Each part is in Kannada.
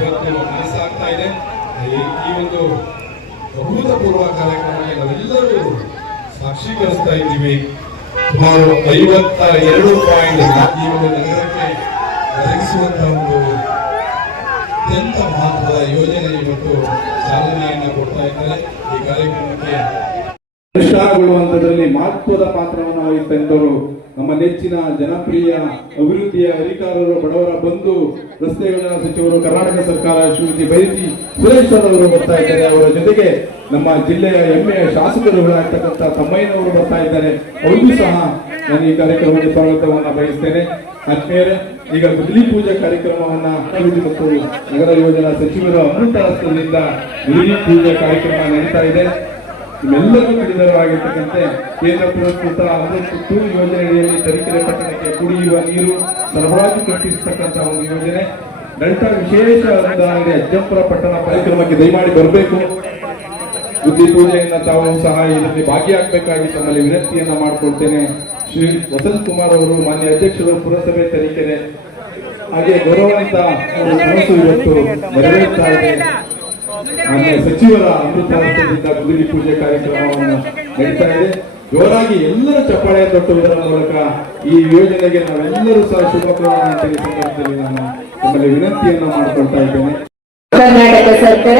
ಇವತ್ತು ಮನಸ್ಸಾಗ್ತಾ ಇದೆ. ಈ- ಒಂದು ಅಭೂತಪೂರ್ವ ಕಾರ್ಯಕ್ರಮಕ್ಕೆ ನಾವೆಲ್ಲರೂ ಸಾಕ್ಷೀಕರಿಸ್ತಾ ಇದ್ದೀವಿ. ಸುಮಾರು ಐವತ್ತ ಎರಡು ಪಾಯಿಂಟ್ ಈ ಒಂದು ನಗರಕ್ಕೆ ಒದಗಿಸುವಂತಹ ಒಂದು ಅತ್ಯಂತ ಮಹತ್ವದ ಯೋಜನೆ ಇವತ್ತು ಚಾಲನೆಯನ್ನು ಕೊಡ್ತಾ ಇದ್ದಾರೆ. ಈ ಕಾರ್ಯಕ್ರಮಕ್ಕೆ ಅನುಷ್ಠಾನಗೊಳ್ಳುವಂಥದ್ರಲ್ಲಿ ಮಹತ್ವದ ಪಾತ್ರವನ್ನು ವಹಿಸ್ತಾ ಇದ್ದವರು ನಮ್ಮ ನೆಚ್ಚಿನ ಜನಪ್ರಿಯ ಅಭಿವೃದ್ಧಿಯ ಅಧಿಕಾರರು, ಬಡವರ ಬಂದು ರಸ್ತೆಗಳ ಸಚಿವರು, ಕರ್ನಾಟಕ ಸರ್ಕಾರ ಶ್ರೀಮತಿ ಬೈತಿ ಸುರೇಶ್ವರ್ ಅವರು ಬರ್ತಾ ಇದ್ದಾರೆ. ಅವರ ಜೊತೆಗೆ ನಮ್ಮ ಜಿಲ್ಲೆಯ ಹೆಮ್ಮೆಯ ಶಾಸಕರುಗಳಾಗ್ತಕ್ಕಂಥ ತಮ್ಮಯ್ಯನವರು ಬರ್ತಾ ಇದ್ದಾರೆ. ಅವರಿಗೂ ಸಹ ನಾನು ಈ ಕಾರ್ಯಕ್ರಮಕ್ಕೆ ಸ್ವಾಗತವನ್ನ ಬಯಸ್ತೇನೆ. ಆದ್ಮೇಲೆ ಈಗ ಬದಲಿ ಪೂಜಾ ಕಾರ್ಯಕ್ರಮವನ್ನ ಅಭಿವೃದ್ಧಿ ಮತ್ತು ನಗರ ಯೋಜನಾ ಸಚಿವರ ಅಮೃತ ಹಸ್ತದಿಂದ ಬದಲಿ ಪೂಜಾ ಕಾರ್ಯಕ್ರಮ ನಡೀತಾ ಇದೆ. ನಿಮ್ಮೆಲ್ಲರಿಗೂ ತಿಳಿದರಾಗಿರ್ತಕ್ಕಂತೆ ಕೇಂದ್ರ ಪುರಸ್ಕೃತ ಅಮೃತ್ ಯೋಜನೆಯಲ್ಲಿ ತರೀಕೆರೆ ಪಟ್ಟಣಕ್ಕೆ ಕುಡಿಯುವ ನೀರು ಸರಬರಾಜು ಕಲ್ಪಿಸತಕ್ಕಂತಹ ಒಂದು ಯೋಜನೆ. ನಂತರ ವಿಶೇಷ ಅನುದಾನದ ಅಜ್ಜಂಪುರ ಪಟ್ಟಣ ಕಾರ್ಯಕ್ರಮಕ್ಕೆ ದಯಮಾಡಿ ಬರಬೇಕು. ಬುದ್ಧಿ ಪೂಜೆಯನ್ನ ತಾವು ಸಹ ಇದರಲ್ಲಿ ಭಾಗಿಯಾಗಬೇಕಾಗಿ ತಮ್ಮಲ್ಲಿ ವಿನಂತಿಯನ್ನ ಮಾಡಿಕೊಳ್ತೇನೆ. ಶ್ರೀ ವಸಂತ್ ಕುಮಾರ್ ಅವರು ಮಾನ್ಯ ಅಧ್ಯಕ್ಷರು ಪುರಸಭೆ ತರೀಕೆರೆ. ಹಾಗೆ ಅವರ ಕನಸು ಇವತ್ತು ನೆರವೇರ್ತಾ ಇದೆ ಮಾನ್ಯ ಸಚಿವರ ಅಮೃತ ಗುದಿಲಿ ಪೂಜೆ ಕಾರ್ಯಕ್ರಮವನ್ನು ನಡೀತಾ ಇದೆ. ಜೋರಾಗಿ ಎಲ್ಲರ ಚಪ್ಪಾಳೆ ತೊಟ್ಟುವುದರ ಮೂಲಕ ಈ ಯೋಜನೆಗೆ ನಾವೆಲ್ಲರೂ ಸಹ ಶುಭ ಸಂದರ್ಭದಲ್ಲಿ ನಾನು ತಮ್ಮಲ್ಲಿ ವಿನಂತಿಯನ್ನು ಮಾಡಿಕೊಳ್ತಾ ಇದ್ದೇನೆ. ಕರ್ನಾಟಕ ಸರ್ಕಾರ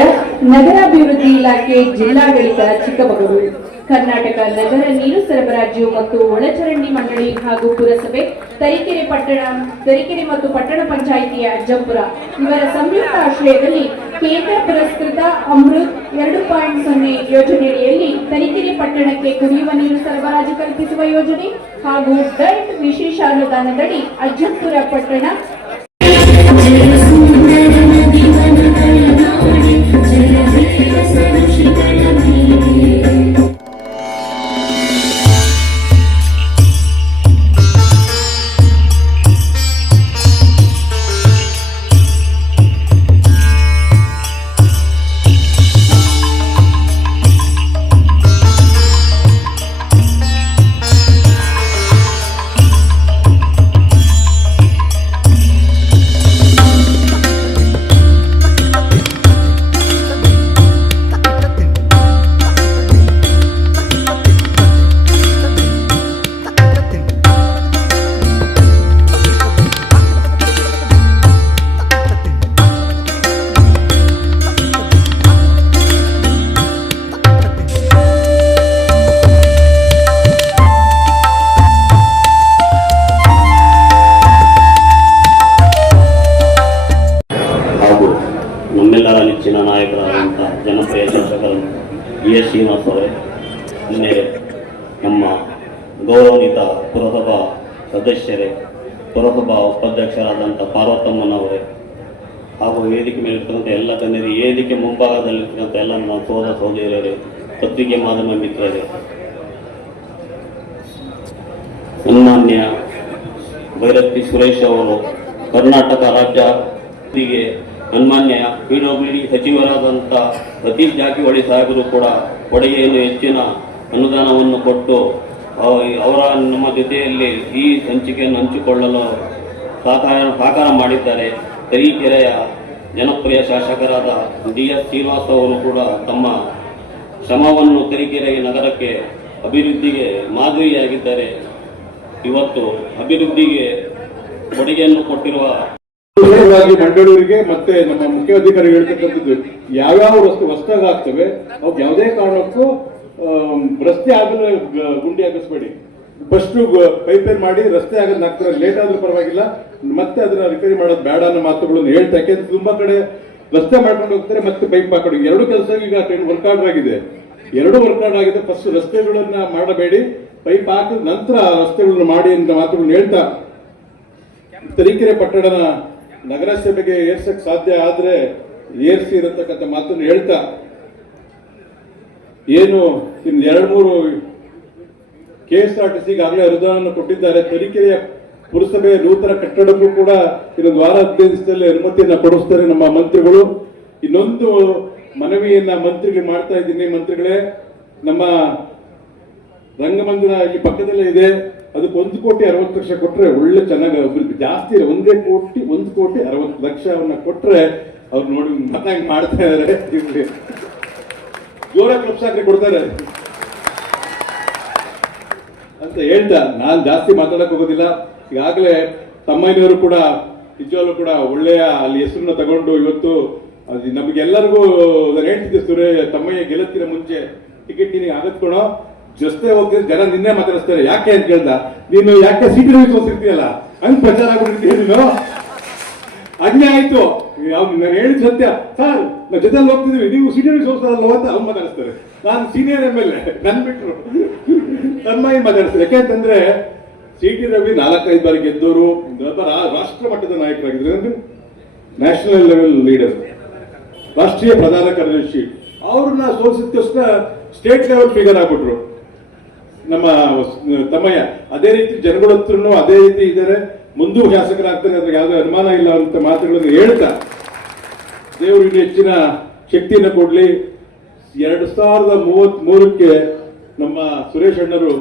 ನಗರಾಭಿವೃದ್ಧಿ ಇಲಾಖೆ ಜಿಲ್ಲಾಡಳಿತ ಚಿಕ್ಕಮಗಳೂರು. ಕರ್ನಾಟಕ ನಗರ ನೀರು ಸರಬರಾಜು ಮತ್ತು ಒಳಚರಂಡಿ ಮಂಡಳಿ ಹಾಗೂ ಪುರಸಭೆ, ತರೀಕೆರೆ ಪಟ್ಟಣ, ತರೀಕೆರೆ ಮತ್ತು ಪಟ್ಟಣ ಪಂಚಾಯಿತಿಯ ಅಜ್ಜಂಪುರ. ಇವರ ಸಂಯುಕ್ತ ಆಶ್ರಯದಲ್ಲಿ ಕೇಂದ್ರ ಪುರಸ್ಕೃತ ಅಮೃತ್ ಎರಡು ಪಾಯಿಂಟ್ ಸೊನ್ನೆ ಯೋಜನೆಯಡಿಯಲ್ಲಿ ತರೀಕೆರೆ ಪಟ್ಟಣಕ್ಕೆ ಕುಡಿಯುವ ನೀರು ಸರಬರಾಜು ಕಲ್ಪಿಸುವ ಯೋಜನೆ ಹಾಗೂ ಡೈಟ್ ವಿಶೇಷ ಅನುದಾನದಡಿ ಅಜ್ಜಂಪುರ ಪಟ್ಟಣ ಸನ್ಮಾನ್ಯ ಭೈರತಿ ಸುರೇಶ್ ಅವರು, ಕರ್ನಾಟಕ ರಾಜ್ಯ ಗೆ ಸನ್ಮಾನ್ಯ ಪಿ ಡಬ್ಲ್ಯೂ ಸಚಿವರಾದಂಥ ಸತೀಶ್ ಜಾರಕಿಹೊಳಿ ಸಾಹೇಬರು ಕೂಡ ಕೊಡುಗೆಯನ್ನು ಹೆಚ್ಚಿನ ಅನುದಾನವನ್ನು ಕೊಟ್ಟು ಅವರ ನಮ್ಮ ಜೊತೆಯಲ್ಲಿ ಈ ಸಂಚಿಕೆಯನ್ನು ಹಂಚಿಕೊಳ್ಳಲು ಸಹಕಾರ ಸಹಕಾರ ಮಾಡಿದ್ದಾರೆ. ತರೀಕೆರೆಯ ಜನಪ್ರಿಯ ಶಾಸಕರಾದ ಡಿ ಎಸ್ ಶ್ರೀನಿವಾಸ್ ಅವರು ಕೂಡ ತಮ್ಮ ಶ್ರಮವನ್ನು ತರೀಕೆರೆ ನಗರಕ್ಕೆ ಅಭಿವೃದ್ಧಿಗೆ ಮಾದರಿಯಾಗಿದ್ದಾರೆ. ಇವತ್ತು ಅಭಿವೃದ್ಧಿಗೆ ಕೊಡುಗೆಯನ್ನು ಕೊಟ್ಟಿರುವ ಮಂಡಳೂರಿಗೆ ಮತ್ತೆ ನಮ್ಮ ಮುಖ್ಯಾಧಿಕಾರಿ ಹೇಳ್ತಕ್ಕಂಥದ್ದು, ಯಾವ್ಯಾವ ವಸ್ತು ಹೊಸದಾಗಿ ಆಗ್ತವೆ ಅವ್ಕೆ ಯಾವುದೇ ಕಾರಣಕ್ಕೂ ರಸ್ತೆ ಆಗಲು ಗುಂಡಿ ಹಾಕಿಸ್ಬೇಡಿ. ಫಸ್ಟ್ ಪೈಪೇರ್ ಮಾಡಿ ರಸ್ತೆ ಆಗದ್ ಹಾಕ್ತಾರೆ ಲೇಟ್ ಆದ್ರೂ ಪರವಾಗಿಲ್ಲ, ಮತ್ತೆ ಅದನ್ನ ರಿಪೇರಿ ಮಾಡೋದು ಬೇಡ ಅನ್ನೋ ಮಾತುಗಳನ್ನು ಹೇಳ್ತಾ ಯಾಕೆಂದ್ರೆ ತುಂಬಾ ಕಡೆ ರಸ್ತೆ ಮಾಡ್ಕೊಂಡು ಹೋಗ್ತಾರೆ, ಮತ್ತೆ ಪೈಪ್ ಹಾಕೊಂಡು. ಎರಡು ಕೆಲಸ ಈಗ ವರ್ಕ್ ಆಗಿದೆ. ಎರಡು ವರ್ಕೌಟ್ ಆಗಿದೆ. ಫಸ್ಟ್ ರಸ್ತೆಗಳನ್ನ ಮಾಡಬೇಡಿ. ಪೈಪ್ ಹಾಕಿದ ನಂತರ ರಸ್ತೆಗಳನ್ನ ಮಾಡಿ ಅಂತ ಮಾತುಗಳನ್ನ ಹೇಳ್ತಾ ತರೀಕೆರೆ ಪಟ್ಟಣದ ನಗರಸಭೆಗೆ ಏರ್ಸಕ್ ಸಾಧ್ಯ ಆದ್ರೆ ಏರ್ಸಿ ಇರತಕ್ಕಂತ ಮಾತನ್ನು ಹೇಳ್ತಾ ಏನು ಇನ್ ಎರಡ್ ಮೂರು ಕೆಎಸ್ಆರ್ಟಿಸಿ ಈಗಾಗಲೇ ಅನುದಾನವನ್ನು ಕೊಟ್ಟಿದ್ದಾರೆ. ತರೀಕೆರೆಯ ಪುರಸಭೆಯ ನೂತನ ಕಟ್ಟಡಕ್ಕೂ ಕೂಡ ಇನ್ನೊಂದು ವಾರ ಹದಿನೈದು ದಿವಸದಲ್ಲಿ ಅನುಮತಿಯನ್ನು ಕೊಡಿಸ್ತಾರೆ ನಮ್ಮ ಮಂತ್ರಿಗಳು. ಇನ್ನೊಂದು ಮನವಿಯನ್ನ ಮಂತ್ರಿಗೆ ಮಾಡ್ತಾ ಇದ್ದೀನಿ ಮಂತ್ರಿಗಳೇ. ನಮ್ಮ ರಂಗಮಂದಿರ ಇಲ್ಲಿ ಪಕ್ಕದಲ್ಲೇ ಇದೆ. ಅದಕ್ಕೆ ಒಂದು ಕೋಟಿ ಅರವತ್ತು ಲಕ್ಷ ಕೊಟ್ಟರೆ ಒಳ್ಳೆ ಚೆನ್ನಾಗಿ ಅಭಿವೃದ್ಧಿ ಜಾಸ್ತಿ ಒಂದೇ ಕೋಟಿ, ಒಂದು ಕೋಟಿ ಅರವತ್ತು ಲಕ್ಷವನ್ನ ಕೊಟ್ರೆ ಅವ್ರು ನೋಡಿ ಮತ್ತಾಗಿ ಮಾಡ್ತಾ ನಿಮಗೆ ಜೋರಾಗಿ ಕ್ಲಬ್ಸಾಕ್ರೆ ಕೊಡ್ತಾರೆ. ಅಂತ ಹೇಳ್ತ ನಾನು ಜಾಸ್ತಿ ಮಾತಾಡಕ್ ಹೋಗೋದಿಲ್ಲ. ಈಗಾಗಲೇ ತಮ್ಮಯ್ಯನವರು ಕೂಡ, ನಿಜವಾಗ್ಲೂ ಕೂಡ ಒಳ್ಳೆಯ ಅಲ್ಲಿ ಹೆಸರನ್ನ ತಗೊಂಡು ಇವತ್ತು ಅದು ನಮಗೆಲ್ಲರಿಗೂ ಹೇಳ್ತಿದ್ದೆ ಸುರೇ, ತಮ್ಮಯ್ಯ ಗೆಲ್ಲತ್ತಿನ ಮುಂಚೆ? ಟಿಕೆಟ್ ನಿನಗೆ ಆಗತ್ಕೊಣ ಜೊತೆ ಹೋಗ್ತಿದ್ರೆ ಜನ ನಿನ್ನೆ ಮಾತಾಡಿಸ್ತಾರೆ. ಯಾಕೆ ಅಂತ ಕೇಳ್ದ? ನೀನು ಯಾಕೆ ಸೀಟ್ ತೋರಿಸಿರ್ತೀಯಲ್ಲ ಹಂಗ್ ಪ್ರಚಾರ ಆಗ್ಬಿಟ್ಟಿರ್ತೀಯ ನೀನು? ಹಂಗೆ ಆಯ್ತು. ನಾನು ಹೇಳಿದ ಸತ್ಯ. ಸರ್ ನಾವು ಜೊತೆಲಿ ಹೋಗ್ತಿದ್ವಿ. ನೀವು ಸೀನಿಯರ್ ಸೋಸ್ತಾರಲ್ಲ ಅಂತ ಅವ್ನು ಮಾತಾಡಿಸ್ತಾರೆ. ನಾನು ಸೀನಿಯರ್ ಎಂ ಎಲ್ ಎ. ನನ್ ಬಿಟ್ರು. ತನ್ಮಾಯಿ ಮಾತಾಡಿಸ್ತಾರೆ. ಯಾಕೆಂತಂದ್ರೆ ಸಿ ಟಿ ರವಿ ನಾಲ್ಕೈದು ಬಾರಿ ಗೆದ್ದವರು ರಾಷ್ಟ್ರ ಮಟ್ಟದ ನಾಯಕರಾಗಿದ್ರು ನ್ಯಾಷನಲ್ ಲೆವೆಲ್ ಲೀಡರ್ ರಾಷ್ಟ್ರೀಯ ಪ್ರಧಾನ ಕಾರ್ಯದರ್ಶಿ. ಅವ್ರನ್ನ ಸೋಲಿಸಿದ್ದಷ್ಟೇ ಸ್ಟೇಟ್ ಲೆವೆಲ್ ಫಿಗರ್ ಆಗ್ಬಿಟ್ರು. ನಮ್ಮ ತಮ್ಮಯ್ಯ. ಅದೇ ರೀತಿ ಜನಗಳ ಹತ್ರನೂ ಅದೇ ರೀತಿ ಇದ್ದಾರೆ. ಮುಂದೂ ಶಾಸಕರಾಗ್ತಾರೆ ಅದ್ರಾಗ ಯಾವುದೇ ಅನುಮಾನ ಇಲ್ಲ ಅಂತ ಮಾತುಗಳನ್ನು ಹೇಳ್ತಾ. ದೇವರು ಇನ್ನು ಹೆಚ್ಚಿನ ಶಕ್ತಿಯನ್ನು ಕೊಡಲಿ. ಎರಡು ಸಾವಿರದ ಮೂವತ್ತ್ ಮೂರಕ್ಕೆ ನಮ್ಮ ಸುರೇಶ್ ಅಣ್ಣರು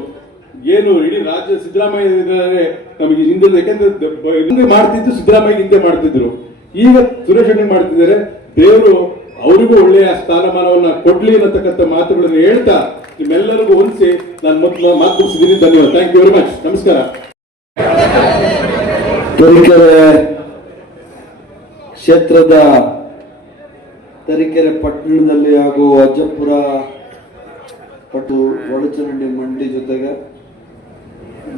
ಏನು ಇಡೀ ರಾಜ್ಯ ಸಿದ್ದರಾಮಯ್ಯ ಇದ್ದಾರೆ ನಮಗೆ ಹಿಂದೆ, ಯಾಕೆಂದ್ರೆ ಮಾಡ್ತಿದ್ದು ಸಿದ್ದರಾಮಯ್ಯ ಹಿಂದೆ ಮಾಡ್ತಿದ್ರು. ಈಗ ಸುರೇಶ್ ಅಣ್ಣ ಮಾಡ್ತಿದ್ದಾರೆ. ದೇವರು ಅವರಿಗೂ ಒಳ್ಳೆಯ ಸ್ಥಾನಮಾನವನ್ನ ಕೊಡ್ಲಿ ಅನ್ನತಕ್ಕಂಥ ಮಾತುಗಳನ್ನು ಹೇಳ್ತಾ ನಿಮ್ಮೆಲ್ಲರಿಗೂ ಹೊಂದಿಸಿ ನಾನು ಮೊದಲು ಮಾತು ಮುಗಿಸಿದ್ದೀನಿ. ಧನ್ಯವಾದ. ಥ್ಯಾಂಕ್ ಯು ವೆರಿ ಮಚ್ ನಮಸ್ಕಾರ. ತರೀಕೆರೆ ಕ್ಷೇತ್ರದ ತರೀಕೆರೆ ಪಟ್ಟಣದಲ್ಲಿ ಹಾಗೂ ಅಜ್ಜಪುರ ಪಟ್ಟು ಒಳಚರಂಡಿ ಮಂಡಿ ಜೊತೆಗೆ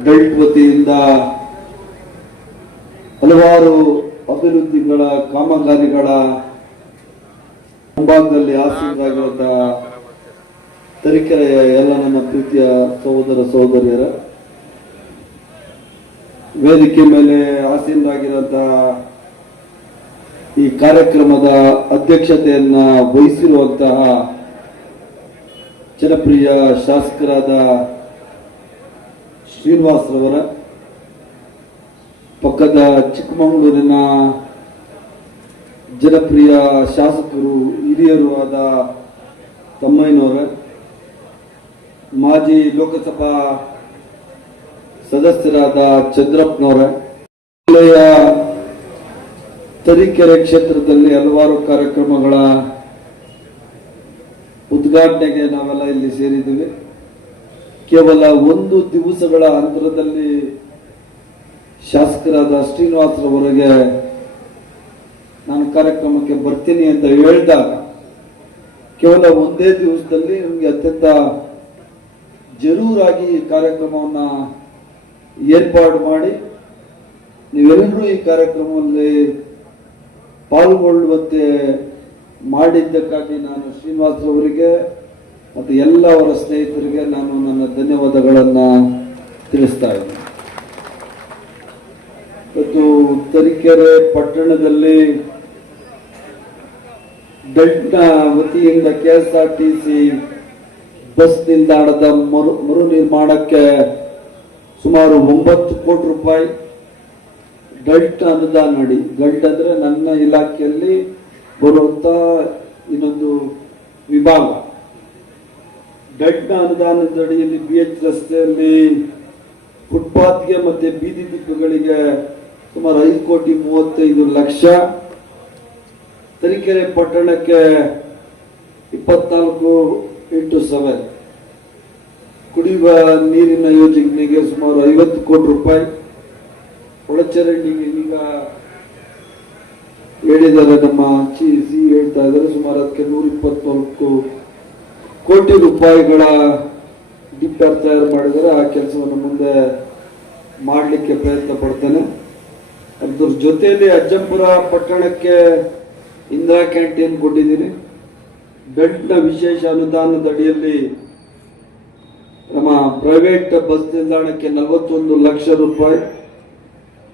ಬೆಲ್ಟ್ ವತಿಯಿಂದ ಹಲವಾರು ಅಭಿವೃದ್ಧಿಗಳ ಕಾಮಗಾರಿಗಳ ಮುಂಭಾಗದಲ್ಲಿ ಆಸೀನರಾಗಿರುವಂತ ತರೀಕೆರೆಯ ಎಲ್ಲ ನನ್ನ ಪ್ರೀತಿಯ ಸಹೋದರ ಸಹೋದರಿಯರ, ವೇದಿಕೆ ಮೇಲೆ ಆಸೀನರಾಗಿರುವಂತಹ ಈ ಕಾರ್ಯಕ್ರಮದ ಅಧ್ಯಕ್ಷತೆಯನ್ನ ವಹಿಸಿರುವಂತಹ ಜನಪ್ರಿಯ ಶಾಸಕರಾದ ಶ್ರೀನಿವಾಸ್ರವರ ಪಕ್ಕದ ಚಿಕ್ಕಮಗಳೂರಿನ ಜನಪ್ರಿಯ ಶಾಸಕರು, ಹಿರಿಯರು ಆದ ತಮ್ಮಯ್ಯನವರ, ಮಾಜಿ ಲೋಕಸಭಾ ಸದಸ್ಯರಾದ ಚಂದ್ರಪ್ಪನವರ, ಜಿಲ್ಲೆಯ ತರೀಕೆರೆ ಕ್ಷೇತ್ರದಲ್ಲಿ ಹಲವಾರು ಕಾರ್ಯಕ್ರಮಗಳ ಉದ್ಘಾಟನೆಗೆ ನಾವೆಲ್ಲ ಇಲ್ಲಿ ಸೇರಿದ್ದೀವಿ. ಕೇವಲ ಒಂದು ದಿವಸಗಳ ಅಂತರದಲ್ಲಿ ಶಾಸಕರಾದ ಶ್ರೀನಿವಾಸರವರೆಗೆ ನಾನು ಕಾರ್ಯಕ್ರಮಕ್ಕೆ ಬರ್ತೀನಿ ಅಂತ ಹೇಳಿದಾಗ ಕೇವಲ ಒಂದೇ ದಿವಸದಲ್ಲಿ ನಮಗೆ ಅತ್ಯಂತ ಜರೂರಾಗಿ ಈ ಕಾರ್ಯಕ್ರಮವನ್ನು ಏರ್ಪಾಡು ಮಾಡಿ ನೀವೆಲ್ಲರೂ ಈ ಕಾರ್ಯಕ್ರಮದಲ್ಲಿ ಪಾಲ್ಗೊಳ್ಳುವಂತೆ ಮಾಡಿದ್ದಕ್ಕಾಗಿ ನಾನು ಶ್ರೀನಿವಾಸ್ ಅವರಿಗೆ ಮತ್ತು ಎಲ್ಲ ಅವರ ಸ್ನೇಹಿತರಿಗೆ ನಾನು ನನ್ನ ಧನ್ಯವಾದಗಳನ್ನು ತಿಳಿಸ್ತಾ ಇದ್ದೀನಿ. ಇವತ್ತು ತರೀಕೆರೆ ಪಟ್ಟಣದಲ್ಲಿ ಬೆಲ್ಟ್ನ ವತಿಯಿಂದ K S R T C bus ನಿಲ್ದಾಣದ ಮರು ಮರು ನಿರ್ಮಾಣಕ್ಕೆ ಸುಮಾರು ಒಂಬತ್ತು ಕೋಟಿ ರೂಪಾಯಿ ಡಲ್ಟ್ ಅನುದಾನ ನಡಿ ಡಲ್ಟ್ ಅಂದ್ರೆ ನನ್ನ ಇಲಾಖೆಯಲ್ಲಿ ಬರುವಂತ ಇನ್ನೊಂದು ವಿಭಾಗ. ಡಲ್ಟ್ನ ಅನುದಾನದ ಅಡಿಯಲ್ಲಿ ಬಿ ಎಚ್ ರಸ್ತೆಯಲ್ಲಿ ಫುಟ್ಪಾತ್ಗೆ ಮತ್ತೆ ಬೀದಿ ದೀಪಗಳಿಗೆ ಸುಮಾರು ಐದು ಕೋಟಿ ಮೂವತ್ತೈದು ಲಕ್ಷ. ತರೀಕೆರೆ ಪಟ್ಟಣಕ್ಕೆ ಇಪ್ಪತ್ನಾಲ್ಕು ಇಂಟು ಸೆವೆನ್. ಕುಡಿಯುವ ನೀರಿನ ಯೋಜನೆಗೆ ಸುಮಾರು ಐವತ್ತು ಕೋಟಿ ರೂಪಾಯಿ. ಒಳಚರಂಡಿಗೆ ಈಗ ಹೇಳಿದ್ದಾರೆ ನಮ್ಮ ಚಿ ಸಿ ಹೇಳ್ತಾ ಇದ್ದಾರೆ, ಸುಮಾರು ಅದಕ್ಕೆ ನೂರ ಇಪ್ಪತ್ನಾಲ್ಕು ಕೋಟಿ ರೂಪಾಯಿಗಳ ಡಿಪ್ಪರ್ ತಯಾರು ಮಾಡಿದರೆ ಆ ಕೆಲಸವನ್ನು ಮುಂದೆ ಮಾಡಲಿಕ್ಕೆ ಪ್ರಯತ್ನ ಪಡ್ತೇನೆ. ಅದ್ರ ಜೊತೆಯಲ್ಲಿ ಅಜ್ಜಂಪುರ ಪಟ್ಟಣಕ್ಕೆ ಇಂದಿರಾ ಕ್ಯಾಂಟೀನ್ ಕೊಟ್ಟಿದ್ದೀರಿ ಬೆಲ್ಟ್ನ ವಿಶೇಷ ಅನುದಾನದ ಅಡಿಯಲ್ಲಿ ನಮ್ಮ ಪ್ರೈವೇಟ್ ಬಸ್ ನಿಲ್ದಾಣಕ್ಕೆ ನಲವತ್ತೊಂದು ಲಕ್ಷ ರೂಪಾಯಿ,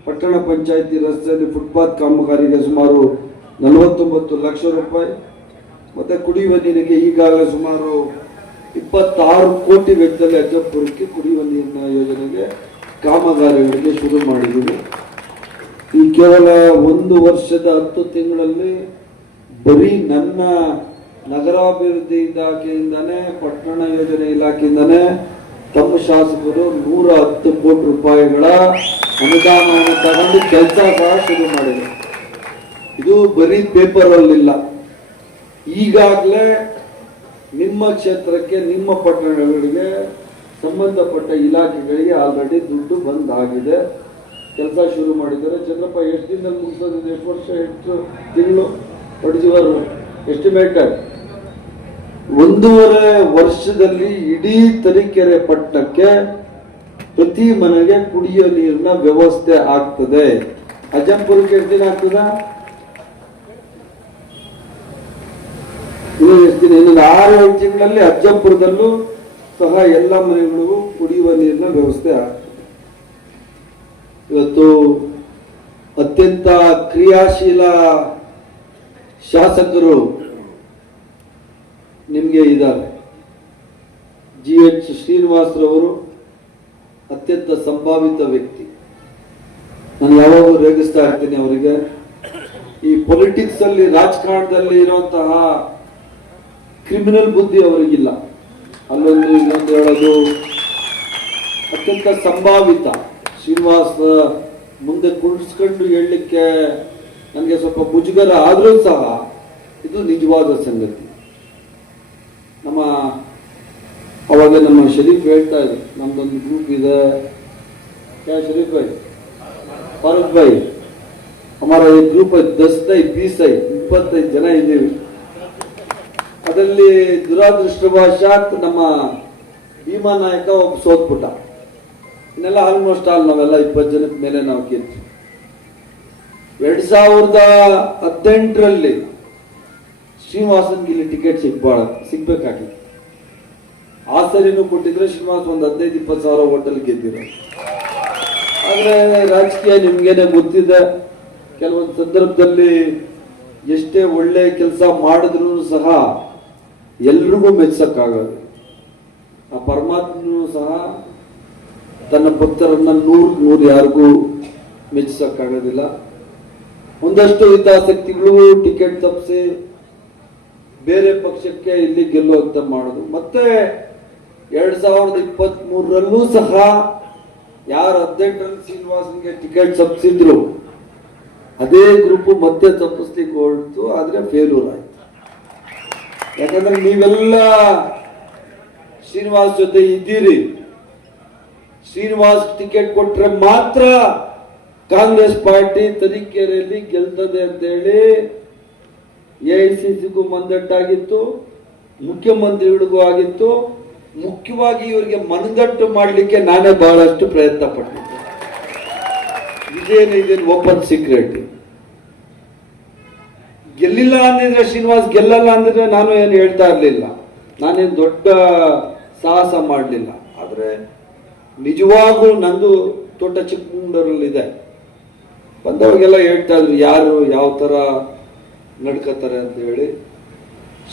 ಪಟ್ಟಣ ಪಂಚಾಯಿತಿ ರಸ್ತೆಯಲ್ಲಿ ಫುಟ್ಪಾತ್ ಕಾಮಗಾರಿಗೆ ಸುಮಾರು ನಲವತ್ತೊಂಬತ್ತು ಲಕ್ಷ ರೂಪಾಯಿ, ಮತ್ತು ಕುಡಿಯುವ ನೀರಿಗೆ ಈಗಾಗಲೇ ಸುಮಾರು ಇಪ್ಪತ್ತಾರು ಕೋಟಿ ವೆಚ್ಚದಲ್ಲಿ ಅಜ್ಜಪುರಕ್ಕೆ ಕುಡಿಯುವ ನೀರಿನ ಯೋಜನೆಗೆ ಕಾಮಗಾರಿಗಳಿಗೆ ಶುರು ಮಾಡಿದ್ದೀವಿ. ಈ ಕೇವಲ ಒಂದು ವರ್ಷದ ಹತ್ತು ತಿಂಗಳಲ್ಲಿ ಬರೀ ನನ್ನ ನಗರಾಭಿವೃದ್ಧಿ ಇಲಾಖೆಯಿಂದನೇ ಪಟ್ಟಣ ಯೋಜನೆ ಇಲಾಖೆಯಿಂದನೇ ತಮ್ಮ ಶಾಸಕರು ನೂರ ಹತ್ತು ಕೋಟಿ ರೂಪಾಯಿಗಳ ಅನುದಾನವನ್ನು ತಗೊಂಡು ಕೆಲಸ ಸಹ ಶುರು ಮಾಡಿದೆ ಇದು ಬರೀ ಪೇಪರ್ ಅಲ್ಲಿಲ್ಲ. ಈಗಾಗಲೇ ನಿಮ್ಮ ಕ್ಷೇತ್ರಕ್ಕೆ, ನಿಮ್ಮ ಪಟ್ಟಣಗಳಿಗೆ ಸಂಬಂಧಪಟ್ಟ ಇಲಾಖೆಗಳಿಗೆ ಆಲ್ರೆಡಿ ದುಡ್ಡು ಬಂದಾಗಿದೆ. ಕೆಲಸ ಶುರು ಮಾಡಿದ್ದಾರೆ. ಚಂದ್ರಪ್ಪ, ಎಷ್ಟು ದಿನದಲ್ಲಿ ಮುಗಿಸೋದಿದೆ ಎಷ್ಟು ವರ್ಷ, ಎಷ್ಟು ತಿಂಗಳು? ಹೊಡಿಸಿವರು ಎಸ್ಟಿಮೇಟೆಡ್ ಒಂದೂವರೆ ವರ್ಷದಲ್ಲಿ ಇಡೀ ತರೀಕೆರೆ ಪಟ್ಟಣಕ್ಕೆ ಪ್ರತಿ ಮನೆಗೆ ಕುಡಿಯೋ ನೀರಿನ ವ್ಯವಸ್ಥೆ ಆಗ್ತದೆ. ಅಜ್ಜಂಪುರಕ್ಕೆ ಎಷ್ಟು ದಿನ ಆಗ್ತದ? ಎಷ್ಟು ದಿನ? ಇನ್ನೊಂದು ಆರು ಏಳು ಅಜ್ಜಂಪುರದಲ್ಲೂ ಸಹ ಎಲ್ಲ ಮನೆಗಳಿಗೂ ಕುಡಿಯುವ ನೀರಿನ ವ್ಯವಸ್ಥೆ ಆಗ್ತದೆ. ಇವತ್ತು ಅತ್ಯಂತ ಕ್ರಿಯಾಶೀಲ ಶಾಸಕರು ನಿಮಗೆ ಇದ್ದಾರೆ. ಜಿ ಎಚ್ ಶ್ರೀನಿವಾಸರವರು ಅತ್ಯಂತ ಸಂಭಾವಿತ ವ್ಯಕ್ತಿ. ನಾನು ಯಾವಾಗಲೂ ರೇಗಿಸ್ತಾ ಇರ್ತೀನಿ ಅವರಿಗೆ. ಈ ಪೊಲಿಟಿಕ್ಸ್ ಅಲ್ಲಿ, ರಾಜಕಾರಣದಲ್ಲಿ ಇರುವಂತಹ ಕ್ರಿಮಿನಲ್ ಬುದ್ಧಿ ಅವರಿಗಿಲ್ಲ. ಅಲ್ಲೊಂದು ಇನ್ನೊಂದು ಹೇಳೋದು, ಅತ್ಯಂತ ಸಂಭಾವಿತ ಶ್ರೀನಿವಾಸ ಮುಂದೆ ಕುಣಿಸ್ಕೊಂಡು ಹೇಳಲಿಕ್ಕೆ ನಮಗೆ ಸ್ವಲ್ಪ ಮುಜುಗರ ಆದರೂ ಸಹ ಇದು ನಿಜವಾದ ಸಂಗತಿ. ನಮ್ಮ ಅವಾಗ ನಮ್ಮ ಶರೀಫ್ ಹೇಳ್ತಾ ಇದ್ರು, ನಮ್ದೊಂದು ಗ್ರೂಪ್ ಇದೆ. ಯಾ ಶರೀಫ್ ಭಾಯ್? ಫಾರೂಕ್ ಭಾಯ್. ಅಮರ ಈ ಗ್ರೂಪ್ ದಸ್ತೈ ಬೀಸೈ ಇಪ್ಪತ್ತೈದು ಜನ ಇದ್ದೀವಿ. ಅದರಲ್ಲಿ ದುರಾದೃಷ್ಟವಶಾತ್ ನಮ್ಮ ಭೀಮಾ ನಾಯಕ ಒಬ್ಬ ಸೋತ್ಪುಟ ಇನ್ನೆಲ್ಲ ಆಲ್ಮೋಸ್ಟ್ ಆಲ್ ನಾವೆಲ್ಲ ಇಪ್ಪತ್ತು ಜನಕ್ಕೆ ಮೇಲೆ ನಾವು ಕೇಳ್ತೀವಿ ಎರಡ್ ಸಾವಿರದ ಹದಿನೆಂಟರಲ್ಲಿ ಶ್ರೀನಿವಾಸನ್ಗೆ ಇಲ್ಲಿ ಟಿಕೆಟ್ ಸಿಗ್ಬಾಳ ಸಿಗ್ಬೇಕಾಗಿತ್ತು. ಆ ಸರಿನೂ ಕೊಟ್ಟಿದ್ರೆ ಶ್ರೀನಿವಾಸ್ ಒಂದು ಹದಿನೈದು, ಇಪ್ಪತ್ತು ಸಾವಿರ ಹೋಟೆಲ್ ಗೆದ್ದಿರೋ ಆದ್ರೆ ರಾಜಕೀಯ ನಿಮ್ಗೇನೆ ಗೊತ್ತಿದೆ, ಕೆಲವೊಂದು ಸಂದರ್ಭದಲ್ಲಿ ಎಷ್ಟೇ ಒಳ್ಳೆ ಕೆಲಸ ಮಾಡಿದ್ರು ಸಹ ಎಲ್ರಿಗೂ ಮೆಚ್ಚಕ್ಕಾಗದು ಆ ಪರಮಾತ್ಮನು ಸಹ ತನ್ನ ಭಕ್ತರನ್ನ ನೂರ್, ನೂರು ಯಾರಿಗೂ ಮೆಚ್ಚಿಸಕ್ಕಾಗೋದಿಲ್ಲ ಒಂದಷ್ಟು ಹಿತಾಸಕ್ತಿಗಳು ಟಿಕೆಟ್ ತಪ್ಪಿಸಿ ಬೇರೆ ಪಕ್ಷಕ್ಕೆ ಇಲ್ಲಿ ಗೆಲ್ಲುವಂತ ಮಾಡೋದು. ಮತ್ತೆ ಎರಡ್ ಸಾವಿರದ ಇಪ್ಪತ್ತ್ ಮೂರರಲ್ಲೂ ಸಹ ಯಾರು ಹದಿನೆಂಟರಲ್ಲಿ ಶ್ರೀನಿವಾಸನ್ಗೆ ಟಿಕೆಟ್ ತಪ್ಪಿಸಿದ್ರು, ಅದೇ ಗ್ರೂಪ್ ಮತ್ತೆ ತಪ್ಪಿಸ್ಲಿಕ್ಕೆ ಹೊರತು ಆದ್ರೆ ಫೇಲ್ಯೂರ್ ಆಯ್ತು. ಯಾಕಂದ್ರೆ ನೀವೆಲ್ಲ ಶ್ರೀನಿವಾಸ್ ಜೊತೆ ಇದ್ದೀರಿ. ಶ್ರೀನಿವಾಸ್ ಟಿಕೆಟ್ ಕೊಟ್ರೆ ಮಾತ್ರ ಕಾಂಗ್ರೆಸ್ ಪಾರ್ಟಿ ತರೀಕೆರೆಯಲ್ಲಿ ಗೆಲ್ತದೆ ಅಂತ ಹೇಳಿ ಎಐಸಿಸಿಗೂ ಮಂದಟ್ಟಾಗಿತ್ತು, ಮುಖ್ಯಮಂತ್ರಿಗಳಿಗೂ ಆಗಿತ್ತು. ಮುಖ್ಯವಾಗಿ ಇವರಿಗೆ ಮನದಟ್ಟು ಮಾಡಲಿಕ್ಕೆ ನಾನೇ ಬಹಳಷ್ಟು ಪ್ರಯತ್ನ ಪಟ್ಟಿದ್ದೆ. ಇದೇನು ಇದೇನು ಓಪನ್ ಸೀಕ್ರೆಟ್? ಗೆಲ್ಲಿಲ್ಲ ಅಂದಿದ್ರೆ ಶ್ರೀನಿವಾಸ್ ಗೆಲ್ಲಲ್ಲ ಅಂದಿದ್ರೆ ನಾನು ಏನು ಹೇಳ್ತಾ ಇರಲಿಲ್ಲ. ನಾನೇನು ದೊಡ್ಡ ಸಾಹಸ ಮಾಡಲಿಲ್ಲ. ಆದರೆ ನಿಜವಾಗೂ ನಂದು ತೋಟ ಚಿಕ್ಕಮಂಗ್ಳೂರಲ್ಲಿದೆ. ಬಂದವ್ರಿಗೆಲ್ಲ ಹೇಳ್ತಾ ಇದ್ರು, ಯಾರು ಯಾವ ಥರ ನಡ್ಕೋತಾರೆ ಅಂತ ಹೇಳಿ.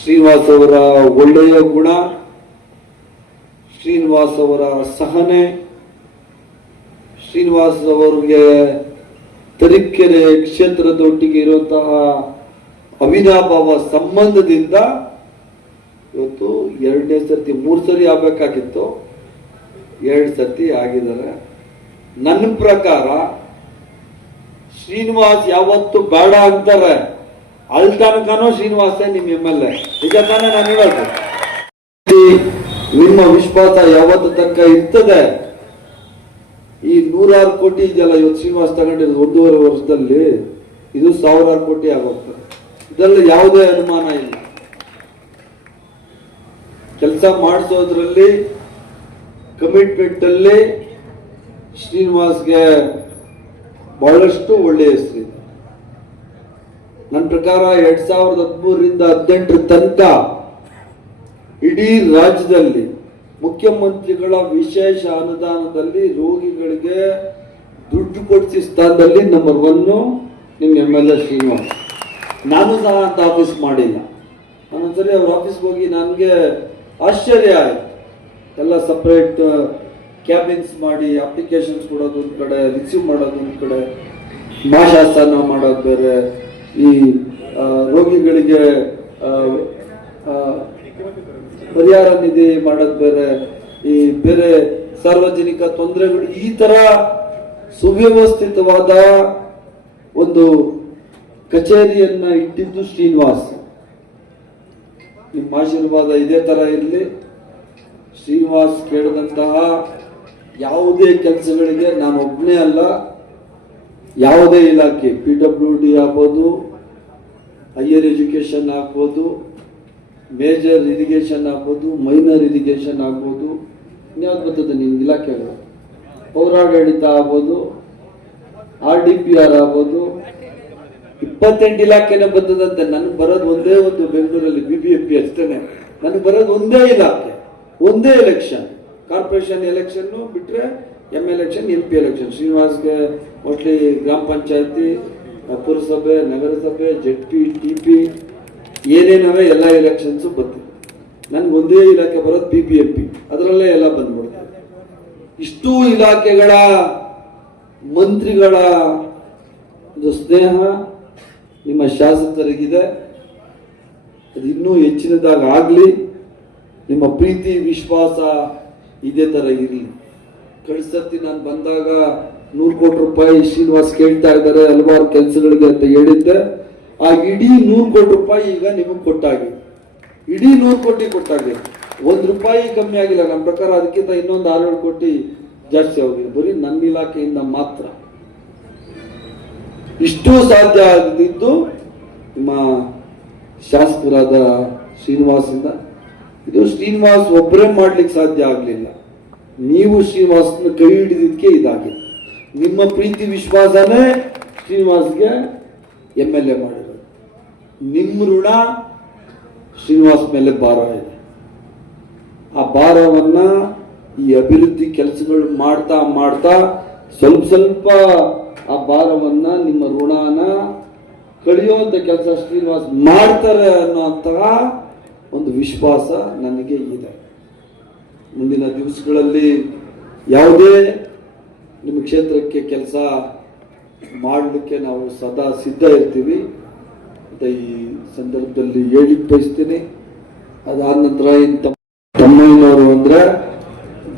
ಶ್ರೀನಿವಾಸ್ ಅವರ ಒಳ್ಳೆಯ ಗುಣ, ಶ್ರೀನಿವಾಸ್ ಅವರ ಸಹನೆ, ಶ್ರೀನಿವಾಸ್ ಅವರಿಗೆ ತರೀಕೆರೆ ಕ್ಷೇತ್ರದೊಟ್ಟಿಗೆ ಇರುವಂತಹ ಅವಿನಾಭಾವ ಸಂಬಂಧದಿಂದ ಇವತ್ತು ಎರಡನೇ ಸರ್ತಿ, ಮೂರು ಸರಿ ಆಗ್ಬೇಕಾಗಿತ್ತು. ಎರಡು ಸರ್ತಿ ಆಗಿದ್ದಾರೆ. ನನ್ನ ಪ್ರಕಾರ ಶ್ರೀನಿವಾಸ್ ಯಾವತ್ತು ಬೇಡ ಅಂತಾರೆ. ಅಲ್ ತನಕನೂ ಶ್ರೀನಿವಾಸೇ ನಿಮ್ ಎಂ ಎಲ್ ಎ. ನಿಜ ತಾನೇ ನಾನು ಹೇಳೋದು. ನಿಮ್ಮ ವಿಶ್ವಾಸ ಯಾವತ್ತು ತಕ್ಕ ಇರ್ತದೆ? ಈ ನೂರಾರು ಕೋಟಿ ಇದೆಯಲ್ಲ ಇವತ್ತು ಶ್ರೀನಿವಾಸ್ ತಗೊಂಡಿರೋದು ಒಂದೂವರೆ ವರ್ಷದಲ್ಲಿ ಇದು ಸಾವಿರಾರು ಕೋಟಿ ಆಗೋಗ್ತದೆ. ಇದರಲ್ಲಿ ಯಾವುದೇ ಅನುಮಾನ ಇಲ್ಲ. ಕೆಲಸ ಮಾಡಿಸೋದ್ರಲ್ಲಿ ಕಮಿಟ್ಮೆಂಟ್ ಅಲ್ಲಿ ಶ್ರೀನಿವಾಸ್ಗೆ ಬಹಳಷ್ಟು ಒಳ್ಳೆಯ ಹೆಸರಿದೆ ನನ್ನ ಪ್ರಕಾರ ಎರಡ್ ಸಾವಿರದ ಹದಿಮೂರರಿಂದ ಹದಿನೆಂಟರ ತನಕ ಇಡೀ ರಾಜ್ಯದಲ್ಲಿ ಮುಖ್ಯಮಂತ್ರಿಗಳ ವಿಶೇಷ ಅನುದಾನದಲ್ಲಿ ರೋಗಿಗಳಿಗೆ ದುಡ್ಡು ಕೊಡಿಸಿ ಸ್ಥಾನದಲ್ಲಿ ನಂಬರ್ ಒನ್ನು ನಿಮ್ಮ ಎಂ ಎಲ್ ಎ ಶ್ರೀನಿವಾಸ್. ನಾನು ಸಹ ಅಂತ ಆಫೀಸ್ ಮಾಡಿಲ್ಲ. ನಾನೊಂದ್ಸರಿ ಅವ್ರ ಆಫೀಸ್ಗೆ ಹೋಗಿ ನನಗೆ ಆಶ್ಚರ್ಯ ಆಯಿತು. ಎಲ್ಲ ಸಪ್ರೇಟ್ ಕ್ಯಾಬಿನ್ಸ್ ಮಾಡಿ ಅಪ್ಲಿಕೇಶನ್ಸ್ ಕೊಡೋದು ಒಂದು ಕಡೆ ರಿಸೀವ್ ಮಾಡೋದು ಒಂದು ಕಡೆ. ಮಾಶಾಸನ ಮಾಡೋದು ಬೇರೆ. ಈ ರೋಗಿಗಳಿಗೆ ಪರಿಹಾರ ನಿಧಿ ಮಾಡೋದು ಬೇರೆ. ಈ ಬೇರೆ ಸಾರ್ವಜನಿಕ ತೊಂದರೆಗಳು ಈ ತರ ಸುವ್ಯವಸ್ಥಿತವಾದ ಒಂದು ಕಚೇರಿಯನ್ನ ಇಟ್ಟಿದ್ದು ಶ್ರೀನಿವಾಸ್. ನಿಮ್ಮ ಆಶೀರ್ವಾದ ಇದೇ ತರ ಇರಲಿ. ಶ್ರೀನಿವಾಸ್ ಕೇಳಿದಂತಹ ಯಾವುದೇ ಕೆಲಸಗಳಿಗೆ ನಾನು ಒಬ್ಬನೇ ಅಲ್ಲ. ಯಾವುದೇ ಇಲಾಖೆ ಪಿ ಡಬ್ಲ್ಯೂ ಡಿ ಆಗ್ಬೋದು ಹೈಯರ್ ಎಜುಕೇಷನ್ ಆಗ್ಬೋದು ಮೇಜರ್ ಇರಿಗೇಷನ್ ಆಗ್ಬೋದು ಮೈನರ್ ಇರಿಗೇಷನ್ ಆಗ್ಬೋದು. ಇನ್ಯಾವ್ದು ಬರ್ತದೆ ನಿಮ್ಮ ಇಲಾಖೆಗಳು ಪೌರಾಡಳಿತ ಆಗ್ಬೋದು ಆರ್ ಡಿ ಪಿ ಆರ್ ಆಗ್ಬೋದು. ಇಪ್ಪತ್ತೆಂಟು ಇಲಾಖೆನೇ ಬಂದದಂತೆ ನನಗೆ ಬರೋದು ಒಂದೇ ಒಂದು ಬೆಂಗಳೂರಲ್ಲಿ ಬಿ ಬಿ ಎಫ್ ಪಿ ಅಷ್ಟೇ ನನಗೆ ಬರೋದು ಒಂದೇ ಇಲಾಖೆ, ಒಂದೇ ಎಲೆಕ್ಷನ್ ಕಾರ್ಪೊರೇಷನ್ ಎಲೆಕ್ಷನ್ ಬಿಟ್ರೆ M election, M P election. ಶ್ರೀನಿವಾಸ್ಗೆ mostly ಗ್ರಾಮ ಪಂಚಾಯತಿ, ಪುರಸಭೆ, ನಗರಸಭೆ, ಜೆಡ್ ಪಿ, ಟಿ ಪಿ, ಏನೇನವೇ ಎಲ್ಲ ಎಲೆಕ್ಷನ್ಸು ಬರ್ತಿದೆ ನನ್ಗೆ ಒಂದೇ ಇಲಾಖೆ ಬರೋದು ಬಿ ಪಿ ಎಂ ಪಿ ಅದರಲ್ಲೇ ಎಲ್ಲ ಬಂದ್ಬಿಡ್ತದೆ ಇಷ್ಟೂ ಇಲಾಖೆಗಳ ಮಂತ್ರಿಗಳ ಒಂದು ಸ್ನೇಹ ನಿಮ್ಮ ಶಾಸಕರಿಗಿದೆ. ಅದು ಇನ್ನೂ ಹೆಚ್ಚಿನದಾಗಿ ಆಗಲಿ. ನಿಮ್ಮ ಪ್ರೀತಿ, ವಿಶ್ವಾಸ ಇದೇ ಥರ ಇರಲಿ. ಕಳ್ಸತ್ತಿ ನಾನು ಬಂದಾಗ ನೂರು ಕೋಟಿ ರೂಪಾಯಿ ಶ್ರೀನಿವಾಸ್ ಕೇಳ್ತಾ ಇದ್ದಾರೆ, ಹಲವಾರು ಕೆಲಸಗಳಿಗೆ ಅಂತ ಹೇಳಿದ್ದೆ. ಆ ಇಡೀ ನೂರು ಕೋಟಿ ರೂಪಾಯಿ ಈಗ ನಿಮಗೆ ಕೊಟ್ಟಾಗಿ. ಇಡೀ ನೂರು ಕೋಟಿ ಕೊಟ್ಟಾಗಿ. ಒಂದು ರೂಪಾಯಿ ಕಮ್ಮಿ ಆಗಿಲ್ಲ ನಮ್ಮ ಪ್ರಕಾರ ಅದಕ್ಕಿಂತ ಇನ್ನೊಂದು ಆರೇಳು ಕೋಟಿ ಜಾಸ್ತಿ ಆಗಿದೆ. ಬರೀ ನನ್ನ ಇಲಾಖೆಯಿಂದ ಮಾತ್ರ. ಇಷ್ಟು ಸಾಧ್ಯ ಆಗದಿದ್ದು ನಿಮ್ಮ ಶಾಸಕರಾದ ಶ್ರೀನಿವಾಸಿಂದ ಇದು ಶ್ರೀನಿವಾಸ್ ಒಬ್ಬರೇ ಮಾಡ್ಲಿಕ್ಕೆ ಸಾಧ್ಯ ಆಗಲಿಲ್ಲ. ನೀವು ಶ್ರೀನಿವಾಸನ ಕೈ ಹಿಡಿದಿದ್ದಕ್ಕೆ ಇದಾಗಿದೆ. ನಿಮ್ಮ ಪ್ರೀತಿ ವಿಶ್ವಾಸನೇ ಶ್ರೀನಿವಾಸ್ಗೆ ಎಂ ಎಲ್ ಎ ಮಾಡಿರೋದು. ನಿಮ್ಮ ಋಣ ಶ್ರೀನಿವಾಸ್ ಮೇಲೆ ಭಾರ ಇದೆ. ಆ ಭಾರವನ್ನ ಈ ಅಭಿವೃದ್ಧಿ ಕೆಲಸಗಳು ಮಾಡ್ತಾ ಮಾಡ್ತಾ ಸ್ವಲ್ಪ ಸ್ವಲ್ಪ ಆ ಭಾರವನ್ನ ನಿಮ್ಮ ಋಣನ ಕಳಿಯುವಂತ ಕೆಲಸ ಶ್ರೀನಿವಾಸ್ ಮಾಡ್ತಾರೆ ಅನ್ನೋಂತಹ ಒಂದು ವಿಶ್ವಾಸ ನನಗೆ ಇದೆ. ಮುಂದಿನ ದಿವಸಗಳಲ್ಲಿ ಯಾವುದೇ ನಿಮ್ಮ ಕ್ಷೇತ್ರಕ್ಕೆ ಕೆಲಸ ಮಾಡಲಿಕ್ಕೆ ನಾವು ಸದಾ ಸಿದ್ಧ ಇರ್ತೀವಿ. ಅಂತ ಈ ಸಂದರ್ಭದಲ್ಲಿ ಹೇಳಿಕ್ ಬಯಸ್ತೀನಿ. ಅದಾದ ನಂತರ ಇಂಥ ತಮ್ಮಯ್ಯನವರು ಅಂದ್ರೆ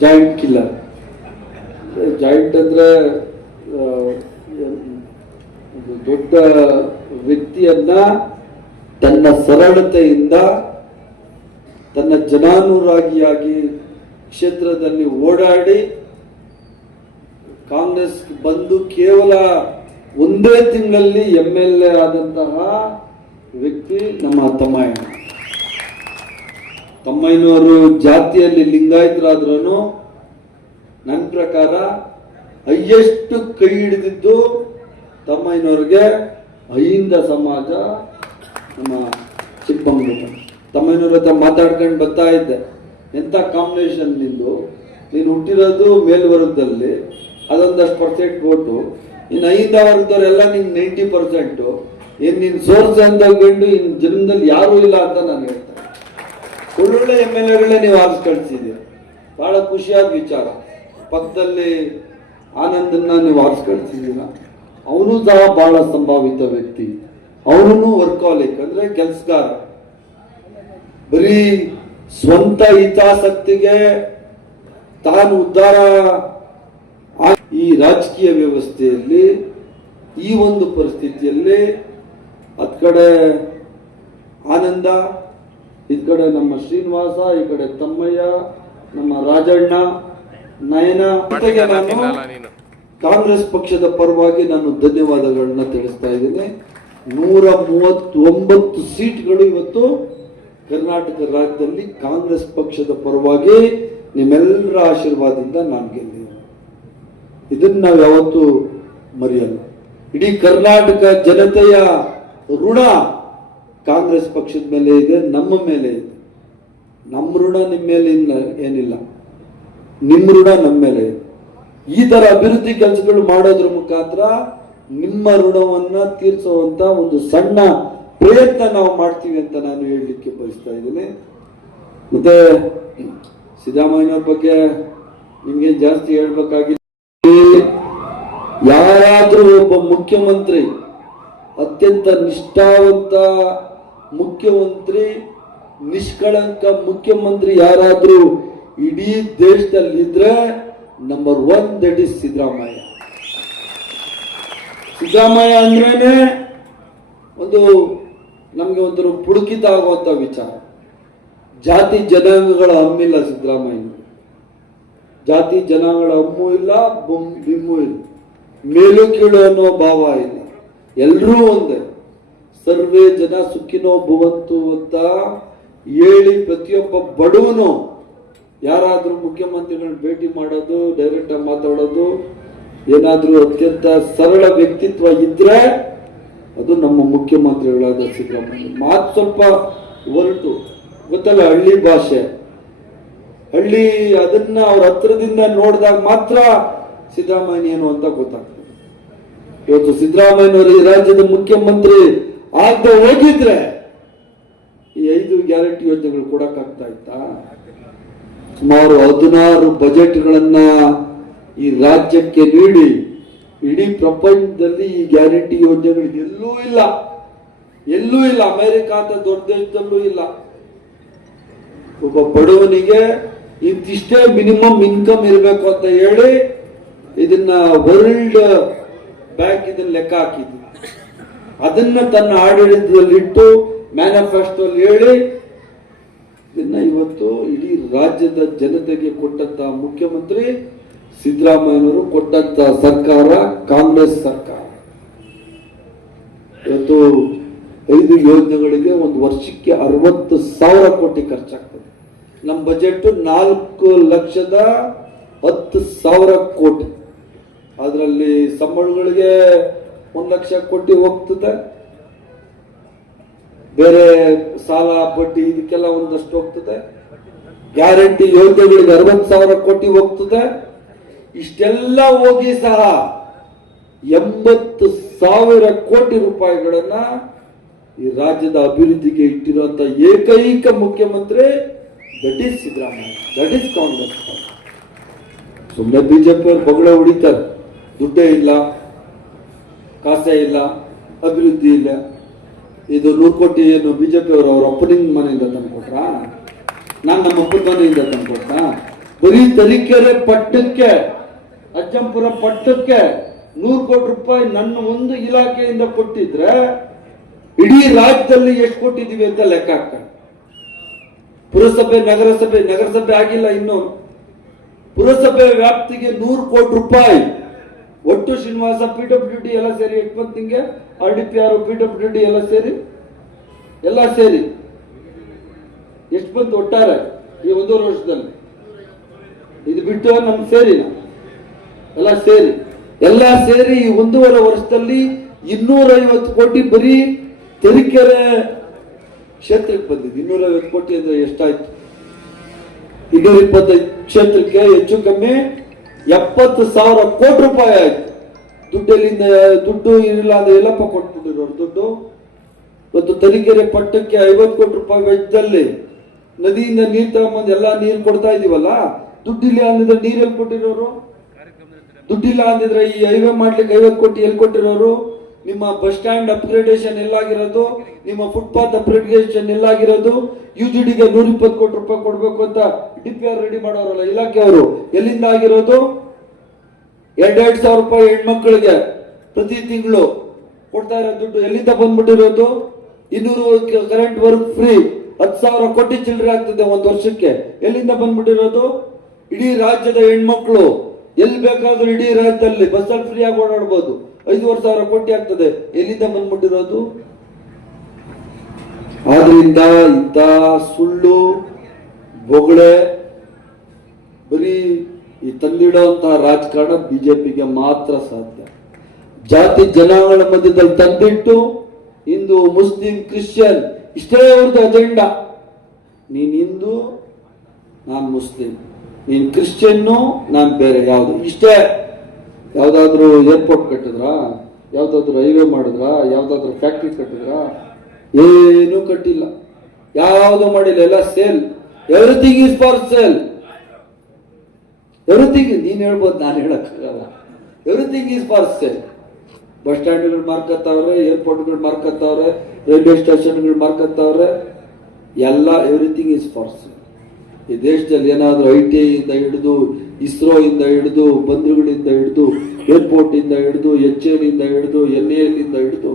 ಜಾಯಿಂಟ್ ಕಿಲ್ಲರ್ ಜಾಯಿಂಟ್ ಅಂದ್ರೆ ದೊಡ್ಡ ವ್ಯಕ್ತಿಯನ್ನ ತನ್ನ ಸರಳತೆಯಿಂದ ತನ್ನ ಜನಾನುರಾಗಿಯಾಗಿ ಕ್ಷೇತ್ರದಲ್ಲಿ ಓಡಾಡಿ ಕಾಂಗ್ರೆಸ್ ಬಂದು ಕೇವಲ ಒಂದೇ ತಿಂಗಳಲ್ಲಿ ಎಂ ಎಲ್ ಎ ಆದಂತಹ ವ್ಯಕ್ತಿ ನಮ್ಮ ತಮ್ಮಯ್ಯ. ತಮ್ಮಯ್ಯನವರು ಜಾತಿಯಲ್ಲಿ ಲಿಂಗಾಯತರಾದ್ರೂ ನನ್ನ ಪ್ರಕಾರ ಹೈಯೆಸ್ಟ್ ಕೈ ಹಿಡಿದಿದ್ದು ತಮ್ಮಯ್ಯನವ್ರಿಗೆ ಅಹಿಂದ ಸಮಾಜ ನಮ್ಮ ಚಿಕ್ಕಮಗಳೂರು. ತಮ್ಮಯ್ಯನವ್ರ ಹತ್ರ ಮಾತಾಡ್ಕೊಂಡು ಬರ್ತಾ ಇದ್ದೆ. ಎಂಥ ಕಾಂಬಿನೇಷನ್ ನಿಂದು? ನೀನು ಹುಟ್ಟಿರೋದು ಮೇಲ್ವರ್ಗದಲ್ಲಿ, ಅದೊಂದಷ್ಟು ಪರ್ಸೆಂಟ್ ಓಟು ಇನ್ನು ಐದು ವರ್ಗದವರೆಲ್ಲ ನಿನ್ನ ನೈಂಟಿ ಪರ್ಸೆಂಟು ಇನ್ನು ನಿನ್ನ ಸೋರ್ಸ್ ಅಂತ ಗಂಡು ಇನ್ನು ಜನದಲ್ಲಿ ಯಾರೂ ಇಲ್ಲ ಅಂತ ನಾನು ಹೇಳ್ತೇನೆ. ಒಳ್ಳೊಳ್ಳೆ ಎಂ ಎಲ್ ಎಗಳೇ ನೀವು ಆರ್ಸ್ ಕಳಿಸಿದ್ದೀರಿ ಭಾಳ ಖುಷಿಯಾದ ವಿಚಾರ. ಪಕ್ಕದಲ್ಲಿ ಆನಂದನ್ನ ನೀವು ಆರಿಸಿ ಕಳಿಸಿದ್ದೀರ ಅವನು ಸಹ ಭಾಳ ಸಂಭಾವಿತ ವ್ಯಕ್ತಿ. ಅವನು ವರ್ಕಾಲಿಕ್ ಅಂದರೆ ಕೆಲಸಗಾರ. ಬರೀ ಸ್ವಂತ ಹಿತಾಸಕ್ತಿಗೆ ತಾನು ಉದ್ಧಾರ ಈ ರಾಜಕೀಯ ವ್ಯವಸ್ಥೆಯಲ್ಲಿ, ಈ ಒಂದು ಪರಿಸ್ಥಿತಿಯಲ್ಲಿ ಅದ್ ಕಡೆ ಆನಂದ, ಇದ್ ಕಡೆ ನಮ್ಮ ಶ್ರೀನಿವಾಸ, ಈ ಕಡೆ ತಮ್ಮಯ್ಯ, ನಮ್ಮ ರಾಜಣ್ಣ, ನಯನ, ಜೊತೆಗೆ ನಾನು ಕಾಂಗ್ರೆಸ್ ಪಕ್ಷದ ಪರವಾಗಿ ನಾನು ಧನ್ಯವಾದಗಳನ್ನ ತಿಳಿಸ್ತಾ ಇದ್ದೀನಿ. ನೂರ ಮೂವತ್ತೊಂಬತ್ತು ಸೀಟ್ಗಳು ಇವತ್ತು ಕರ್ನಾಟಕ ರಾಜ್ಯದಲ್ಲಿ ಕಾಂಗ್ರೆಸ್ ಪಕ್ಷದ ಪರವಾಗಿ ನಿಮ್ಮೆಲ್ಲರ ಆಶೀರ್ವಾದದಿಂದ ನಾನು ಗೆದ್ದಿದ್ದೀನಿ ಇದನ್ನು ನಾವು ಯಾವತ್ತೂ ಮರೆಯಲ್ಲ. ಇಡೀ ಕರ್ನಾಟಕ ಜನತೆಯ ಋಣ ಕಾಂಗ್ರೆಸ್ ಪಕ್ಷದ ಮೇಲೆ ಇದೆ, ನಮ್ಮ ಮೇಲೆ ಇದೆ. ನಮ್ಮ ಋಣ ನಿಮ್ಮ ಮೇಲೆ ಏನಿಲ್ಲ. ನಿಮ್ಮ ಋಣ ನಮ್ಮ ಮೇಲೆ ಇದೆ. ಈ ಥರ ಅಭಿವೃದ್ಧಿ ಕೆಲಸಗಳು ಮಾಡೋದ್ರ ಮುಖಾಂತರ ನಿಮ್ಮ ಋಣವನ್ನ ತೀರಿಸುವಂತ ಒಂದು ಸಣ್ಣ ಪ್ರಯತ್ನ ನಾವು ಮಾಡ್ತೀವಿ ಅಂತ ನಾನು ಹೇಳಲಿಕ್ಕೆ ಬಯಸ್ತಾ ಇದ್ದೀನಿ. ಮತ್ತೆ ಸಿದ್ದರಾಮಯ್ಯ ಬಗ್ಗೆ ನಿಮ್ಗೆ ಜಾಸ್ತಿ ಹೇಳ್ಬೇಕಾಗಿಲ್ಲ. ಯಾರಾದ್ರೂ ಒಬ್ಬ ಮುಖ್ಯಮಂತ್ರಿ, ಅತ್ಯಂತ ನಿಷ್ಠಾವಂತ ಮುಖ್ಯಮಂತ್ರಿ, ನಿಷ್ಕಳಂಕ ಮುಖ್ಯಮಂತ್ರಿ ಯಾರಾದ್ರೂ ಇಡೀ ದೇಶದಲ್ಲಿದ್ರೆ number one that is Siddaramaiah. Siddaramaiah ಅಂದ್ರೇನೆ ಒಂದು ನಮ್ಗೆ ಒಂಥರ ಪುಡುಕಿತ ಆಗುವಂಥ ವಿಚಾರ. ಜಾತಿ ಜನಾಂಗಗಳ ಹಮ್ಮಿಲ್ಲ ಸಿದ್ದರಾಮಯ್ಯ. ಜಾತಿ ಜನಾಂಗಗಳ ಹಮ್ಮು ಇಲ್ಲ ಬೊಮ್ ಬಿಮ್ಮು ಇಲ್ಲ. ಮೇಲು ಕೀಳು ಅನ್ನೋ ಭಾವ ಇಲ್ಲ. ಎಲ್ಲರೂ ಒಂದೇ. ಸರ್ವೇ ಜನ ಸುಖಿನೋ ಭವಂತು ಅಂತ ಹೇಳಿ ಪ್ರತಿಯೊಬ್ಬ ಬಡವನು ಯಾರಾದರೂ ಮುಖ್ಯಮಂತ್ರಿಗಳನ್ನ ಭೇಟಿ ಮಾಡೋದು ಡೈರೆಕ್ಟಾಗಿ ಮಾತಾಡೋದು, ಏನಾದರೂ ಅತ್ಯಂತ ಸರಳ ವ್ಯಕ್ತಿತ್ವ ಇದ್ರೆ ಅದು ನಮ್ಮ ಮುಖ್ಯಮಂತ್ರಿಗಳಾದ ಸಿದ್ದರಾಮಯ್ಯ. ಮಾತು ಸ್ವಲ್ಪ ಹೊರಟು. ಗೊತ್ತಲ್ಲ, ಹಳ್ಳಿ ಭಾಷೆ. ಹಳ್ಳಿ ಅದನ್ನ ಅವ್ರ ಹತ್ರದಿಂದ ನೋಡಿದಾಗ ಮಾತ್ರ ಸಿದ್ದರಾಮಯ್ಯ ಏನು ಅಂತ ಗೊತ್ತಾಗ್ತದೆ. ಇವತ್ತು ಸಿದ್ದರಾಮಯ್ಯನವರು ಈ ರಾಜ್ಯದ ಮುಖ್ಯಮಂತ್ರಿ ಆಗದೆ ಹೋಗಿದ್ರೆ ಈ ಐದು ಗ್ಯಾರಂಟಿ ಯೋಜನೆಗಳು ಕೊಡಕ್ಕಾಗ್ತಾ ಇತ್ತಾ? ಸುಮಾರು ಹದಿನಾರು ಬಜೆಟ್ಗಳನ್ನ ಈ ರಾಜ್ಯಕ್ಕೆ ನೀಡಿ ಇಡೀ ಪ್ರಪಂಚದಲ್ಲಿ ಈ ಗ್ಯಾರಂಟಿ ಯೋಜನೆಗಳು ಎಲ್ಲೂ ಇಲ್ಲ. ಎಲ್ಲೂ ಇಲ್ಲ. ಅಮೆರಿಕ ಅಂತ ದೊಡ್ಡ ದೇಶದಲ್ಲೂ ಇಲ್ಲ. ಒಬ್ಬ ಬಡವನಿಗೆ ಇಂತಿಷ್ಟೇ ಮಿನಿಮಮ್ ಇನ್ಕಮ್ ಇರಬೇಕು ಅಂತ ಹೇಳಿ ಇದನ್ನ ವರ್ಲ್ಡ್ ಬ್ಯಾಂಕ್ ಇದನ್ನ ಲೆಕ್ಕ ಹಾಕಿದ್ವಿ ಅದನ್ನ ತನ್ನ ಆಡಳಿತದಲ್ಲಿಟ್ಟು ಮ್ಯಾನಿಫೆಸ್ಟೋ ಹೇಳಿ ಇದನ್ನ ಇವತ್ತು ಇಡೀ ರಾಜ್ಯದ ಜನತೆಗೆ ಕೊಟ್ಟಂತ ಮುಖ್ಯಮಂತ್ರಿ ಸಿದ್ದರಾಮಯ್ಯನವರು ಕೊಟ್ಟಂತ ಸರ್ಕಾರ ಕಾಂಗ್ರೆಸ್ ಸರ್ಕಾರ. ಇವತ್ತು ಐದು ಯೋಜನೆಗಳಿಗೆ ಒಂದು ವರ್ಷಕ್ಕೆ ಅರವತ್ತು ಸಾವಿರ ಕೋಟಿ ಖರ್ಚಾಗ್ತದೆ. ನಮ್ಮ ಬಜೆಟ್ ನಾಲ್ಕು ಲಕ್ಷದ ಹತ್ತು ಸಾವಿರ ಕೋಟಿ. ಅದರಲ್ಲಿ ಸಂಬಳಗಳಿಗೆ ಒಂದು ಲಕ್ಷ ಕೋಟಿ ಹೋಗ್ತದೆ. ಬೇರೆ ಸಾಲ ಬಡ್ಡಿ ಇದಕ್ಕೆಲ್ಲ ಒಂದಷ್ಟು ಹೋಗ್ತದೆ. ಗ್ಯಾರಂಟಿ ಯೋಜನೆಗಳಿಗೆ ಅರವತ್ತು ಸಾವಿರ ಕೋಟಿ ಹೋಗ್ತದೆ. ಇಷ್ಟೆಲ್ಲ ಹೋಗಿ ಸಹ ಎಂಬತ್ತು ಸಾವಿರ ಕೋಟಿ ರೂಪಾಯಿಗಳನ್ನ ಈ ರಾಜ್ಯದ ಅಭಿವೃದ್ಧಿಗೆ ಇಟ್ಟಿರುವಂತ ಏಕೈಕ ಮುಖ್ಯಮಂತ್ರಿ that is Siddaramaiah that is Congress ಸುಮ್ಮನೆ ಬಿಜೆಪಿ ಅವರು ಬಗಳ ಹೊಡಿತಾರೆ. ದುಡ್ಡೇ ಇಲ್ಲ, ಕಾಸೇ ಇಲ್ಲ, ಅಭಿವೃದ್ಧಿ ಇಲ್ಲ. ಇದು ನೂರು ಕೋಟಿ ಏನು ಬಿಜೆಪಿ ಅವರು ಅವ್ರ ಅಪ್ಪನಿಂದ ಮನೆಯಿಂದ ತಂದ್ಕೊಟ್ರ ನಾನು ನಮ್ಮ ಅಪ್ಪನ ಮನೆಯಿಂದ ತಂದ್ಕೊಟ್ರ ಬರೀ ತರೀಕೆರೆ ಪಟ್ಟಕ್ಕೆ ಅಜ್ಜಂಪುರ ಪಟ್ಟಕ್ಕೆ ನೂರು ಕೋಟಿ ರೂಪಾಯಿ ನನ್ನ ಒಂದು ಇಲಾಖೆಯಿಂದ ಕೊಟ್ಟಿದ್ರೆ ಇಡೀ ರಾಜ್ಯದಲ್ಲಿ ಎಷ್ಟು ಕೊಟ್ಟಿದ್ದೀವಿ ಅಂತ ಲೆಕ್ಕ ಹಾಕ್ತಾರೆ. ಪುರಸಭೆ, ನಗರಸಭೆ ನಗರಸಭೆ ಆಗಿಲ್ಲ ಇನ್ನು. ಪುರಸಭೆ ವ್ಯಾಪ್ತಿಗೆ ನೂರು ಕೋಟಿ ರೂಪಾಯಿ. ಒಟ್ಟು ಶ್ರೀನಿವಾಸ ಪಿ ಡಬ್ಲ್ಯೂ ಡಿ ಎಲ್ಲ ಸೇರಿ ಎಷ್ಟು ತಿಂಗೆ R D P R P W D ಎಲ್ಲ ಸೇರಿ? ಎಲ್ಲ ಸೇರಿ. ಎಷ್ಟು ಬಂತು ಒಟ್ಟಾರೆ ಈ ಒಂದೂವರೆ ವರ್ಷದಲ್ಲಿ? ಇದು ಬಿಟ್ಟು ನಮ್ಗೆ ಸೇರಿ ಎಲ್ಲ ಸೇರಿ ಎಲ್ಲ ಸೇರಿ ಈ ಒಂದೂವರೆ ವರ್ಷದಲ್ಲಿ ಇನ್ನೂರ ಐವತ್ತು ಕೋಟಿ ಬರೀ ತರೀಕೆರೆ ಕ್ಷೇತ್ರಕ್ಕೆ ಬಂದಿದೆ. ಇನ್ನೂರ ಐವತ್ತು ಕೋಟಿ ಅಂದ್ರೆ ಎಷ್ಟಾಯ್ತು? ಇನ್ನೂರ ಇಪ್ಪತ್ತೈದು ಕ್ಷೇತ್ರಕ್ಕೆ ಹೆಚ್ಚು ಕಮ್ಮಿ ಎಪ್ಪತ್ತು ಸಾವಿರ ಕೋಟಿ ರೂಪಾಯಿ ಆಯ್ತು. ದುಡ್ಡಲ್ಲಿಂದ, ದುಡ್ಡು ಇರಲಿಲ್ಲ ಅಂದ್ರೆ ಎಲ್ಲಪ್ಪ ಕೊಟ್ಬಿಟ್ಟಿರೋರು ದುಡ್ಡು? ಇವತ್ತು ತರೀಕೆರೆ ಪಟ್ಟಕ್ಕೆ ಐವತ್ತು ಕೋಟಿ ರೂಪಾಯಿ ವೆಚ್ಚದಲ್ಲಿ ನದಿಯಿಂದ ನೀರು ತಗೊಂಬಂದು ಎಲ್ಲ ನೀರು ಕೊಡ್ತಾ ಇದೀವಲ್ಲ? ದುಡ್ಡಿಲ್ಲ ಅಂದ್ರೆ ನೀರೆಲ್ಲಿ ಕೊಟ್ಟಿರೋರು? ದುಡ್ಡಿಲ್ಲ ಅಂದಿದ್ರೆ ಈ ಹೈವೇ ಮಾಡ್ಲಿಕ್ಕೆ ಐವತ್ತು ಕೋಟಿ ಎಲ್ಲಿ ಕೊಟ್ಟಿರೋರು? ನಿಮ್ಮ ಬಸ್ ಸ್ಟ್ಯಾಂಡ್ ಅಪ್ಗ್ರೇಡೇಷನ್ ಎಲ್ಲಾಗಿರೋದು, ನಿಮ್ಮ ಫುಟ್ಪಾತ್ ಅಪ್ಗ್ರೇಡೇಷನ್ ಎಲ್ಲಾಗಿರೋದು ಯು ಜಿ ಡಿಗೆ ನೂರ ಇಪ್ಪತ್ತು ಕೋಟಿ ರೂಪಾಯಿ ಕೊಡ್ಬೇಕು ಅಂತ ಡಿ ಪಿ ಆರ್ ರೆಡಿ ಮಾಡೋರಲ್ಲ ಇಲಾಖೆಯವರು ಎಲ್ಲಿಂದ ಆಗಿರೋದು? ಎರಡೆರಡು ಸಾವಿರ ರೂಪಾಯಿ ಹೆಣ್ಮಕ್ಳಿಗೆ ಪ್ರತಿ ತಿಂಗಳು ಕೊಡ್ತಾ ಇರೋ ದುಡ್ಡು ಎಲ್ಲಿಂದ ಬಂದ್ಬಿಟ್ಟಿರೋದು? ಇನ್ನೂರು ಕರೆಂಟ್ ವರ್ಕ್ ಫ್ರೀ ಹತ್ತು ಸಾವಿರ ಕೋಟಿ ಚಿಲ್ಲರೆ ಆಗ್ತದೆ ಒಂದು ವರ್ಷಕ್ಕೆ. ಎಲ್ಲಿಂದ ಬಂದ್ಬಿಟ್ಟಿರೋದು? ಇಡೀ ರಾಜ್ಯದ ಹೆಣ್ಮಕ್ಳು. ಎಲ್ಲಿ ಬೇಕಾದ್ರೂ ಇಡೀ ರಾಜ್ಯದಲ್ಲಿ ಬಸ್ಸಲ್ಲಿ ಫ್ರೀ ಆಗಿ ಓಡಾಡ್ಬೋದು. ಐದೂವರೆ ಸಾವಿರ ಕೋಟಿ ಆಗ್ತದೆ. ಎಲ್ಲಿಂದ ಬಂದ್ಬಿಟ್ಟಿರೋದು? ಆದ್ರಿಂದ ಇಂಥ ಸುಳ್ಳು, ಬೊಗಳೆ, ಬರೀ ಈ ತಂದಿಡುವಂತಹ ರಾಜಕಾರಣ ಬಿಜೆಪಿಗೆ ಮಾತ್ರ ಸಾಧ್ಯ. ಜಾತಿ ಜನಾಂಗಗಳ ಮಧ್ಯದಲ್ಲಿ ತಂದಿಟ್ಟು, ಹಿಂದೂ, ಮುಸ್ಲಿಂ, ಕ್ರಿಶ್ಚಿಯನ್, ಇಷ್ಟೇ ಅವ್ರದ್ದು ಅಜೆಂಡಾ ನೀನು ಹಿಂದೂ, ನಾನು ಮುಸ್ಲಿಂ. ನೀನ್ ಕ್ರಿಶ್ಚಿಯನ್ನು, ನಾನು ಬೇರೆ ಯಾವುದು. ಇಷ್ಟೇ ಯಾವುದಾದ್ರೂ ಏರ್ಪೋರ್ಟ್ ಕಟ್ಟಿದ್ರಾ? ಯಾವುದಾದ್ರೂ ರೈಲ್ವೆ ಮಾಡಿದ್ರಾ? ಯಾವುದಾದ್ರೂ ಫ್ಯಾಕ್ಟ್ರಿ ಕಟ್ಟಿದ್ರಾ? ಏನೂ ಕಟ್ಟಿಲ್ಲ. ಯಾವುದು ಮಾಡಿಲ್ಲ. ಎಲ್ಲ sale everything is for sale everything ನೀನ್ ಹೇಳ್ಬೋದು, ನಾನು ಹೇಳಕ್ಕಾಗಲ್ಲ. Everything is for sale bus ಸ್ಟ್ಯಾಂಡ್ಗಳು ಮಾರ್ಕತ್ತವ್ರೆ ಏರ್ಪೋರ್ಟ್ಗಳು ಮಾರ್ಕತ್ತವ್ರೆ ರೈಲ್ವೆ ಸ್ಟೇಷನ್ಗಳು ಮಾರ್ಕತ್ತವ್ರೆ. ಎಲ್ಲ ಎವ್ರಿಥಿಂಗ್ ಈಸ್ ಫಾರ್ ಸೇಲ್ ಈ ದೇಶದಲ್ಲಿ ಏನಾದರೂ ಐ ಟಿ ಇಂದ ಹಿಡಿದು ಇಸ್ರೋ ಇಂದ ಹಿಡಿದು, ಬಂದರುಗಳಿಂದ ಹಿಡಿದು ಏರ್ಪೋರ್ಟ್ ಇಂದ ಹಿಡಿದು ಎಚ್ ಎಲ್ ಇಂದ ಹಿಡಿದು ಎನ್ ಎಲ್ ಇಂದ ಹಿಡಿದು,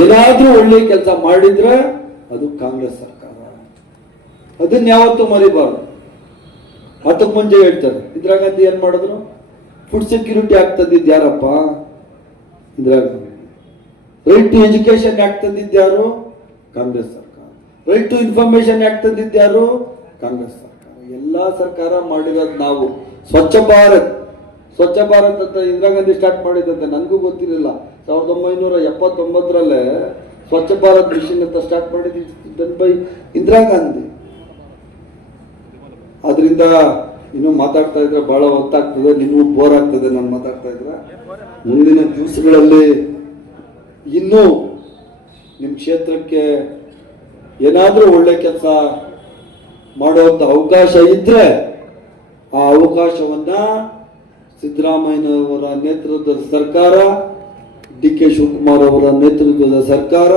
ಏನಾದ್ರೂ ಒಳ್ಳೆ ಕೆಲಸ ಮಾಡಿದ್ರೆ ಅದು ಕಾಂಗ್ರೆಸ್ ಸರ್ಕಾರ. ಅದನ್ನ ಯಾವತ್ತೂ ಮರಿಬಾರ್ದು. ಅದಕ್ಕೆ ಮುಂಚೆ ಹೇಳ್ತಾರೆ ಇಂದಿರಾ ಗಾಂಧಿ ಏನ್ ಮಾಡಿದ್ರು? ಫುಡ್ ಸೆಕ್ಯೂರಿಟಿ ಆಗ್ತದಿದ್ದು ಯಾರಪ್ಪ? Indira Gandhi. Right to education act ತಂದಿದ್ಯಾರು Congress ಸರ್ಕಾರ. ರೈಟ್ ಟು ಇನ್ಫಾರ್ಮೇಶನ್ ಆಕ್ಟ್ ತಂದಿದ್ಯಾರು ಕಾಂಗ್ರೆಸ್ ಸರ್ಕಾರ. ಎಲ್ಲ ಸರ್ಕಾರ ಮಾಡಿರೋದು ನಾವು. ಸ್ವಚ್ಛ ಭಾರತ್. ಸ್ವಚ್ಛ ಭಾರತ್ ಅಂತ ಇಂದಿರಾ ಗಾಂಧಿ ಸ್ಟಾರ್ಟ್ ಮಾಡಿದಂತೆ ನನಗೂ ಗೊತ್ತಿರಲಿಲ್ಲ. ಸಾವಿರದ ಒಂಬೈನೂರ ಎಪ್ಪತ್ತೊಂಬತ್ತರಲ್ಲೇ ಸ್ವಚ್ಛ ಭಾರತ್ ಮಿಷನ್ ಅಂತ ಸ್ಟಾರ್ಟ್ ಮಾಡಿದ್ದು ಬೈ ಇಂದಿರಾ ಗಾಂಧಿ. ಅದರಿಂದ ಇನ್ನು ಮಾತಾಡ್ತಾ ಇದ್ರೆ ಬಹಳ ಹೊತ್ತಾಗ್ತದೆ ನಿಮಗೂ ಬೋರ್ ಆಗ್ತದೆ ನಾನು ಮಾತಾಡ್ತಾ ಇದ್ರೆ. ಮುಂದಿನ ದಿವಸಗಳಲ್ಲಿ ಇನ್ನೂ ನಿಮ್ಮ ಕ್ಷೇತ್ರಕ್ಕೆ ಏನಾದರೂ ಒಳ್ಳೆ ಕೆಲಸ ಮಾಡುವಂತ ಅವಕಾಶ ಇದ್ರೆ ಆ ಅವಕಾಶವನ್ನ ಸಿದ್ದರಾಮಯ್ಯನವರ ನೇತೃತ್ವದ ಸರ್ಕಾರ ಡಿ ಕೆ ಶಿವಕುಮಾರ್ ಅವರ ನೇತೃತ್ವದ ಸರ್ಕಾರ,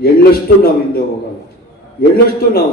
ಎಳ್ಳಷ್ಟು ನಾವು ಹಿಂದೆ ಹೋಗಲ್ಲ. ಎಳ್ಳಷ್ಟು ನಾವು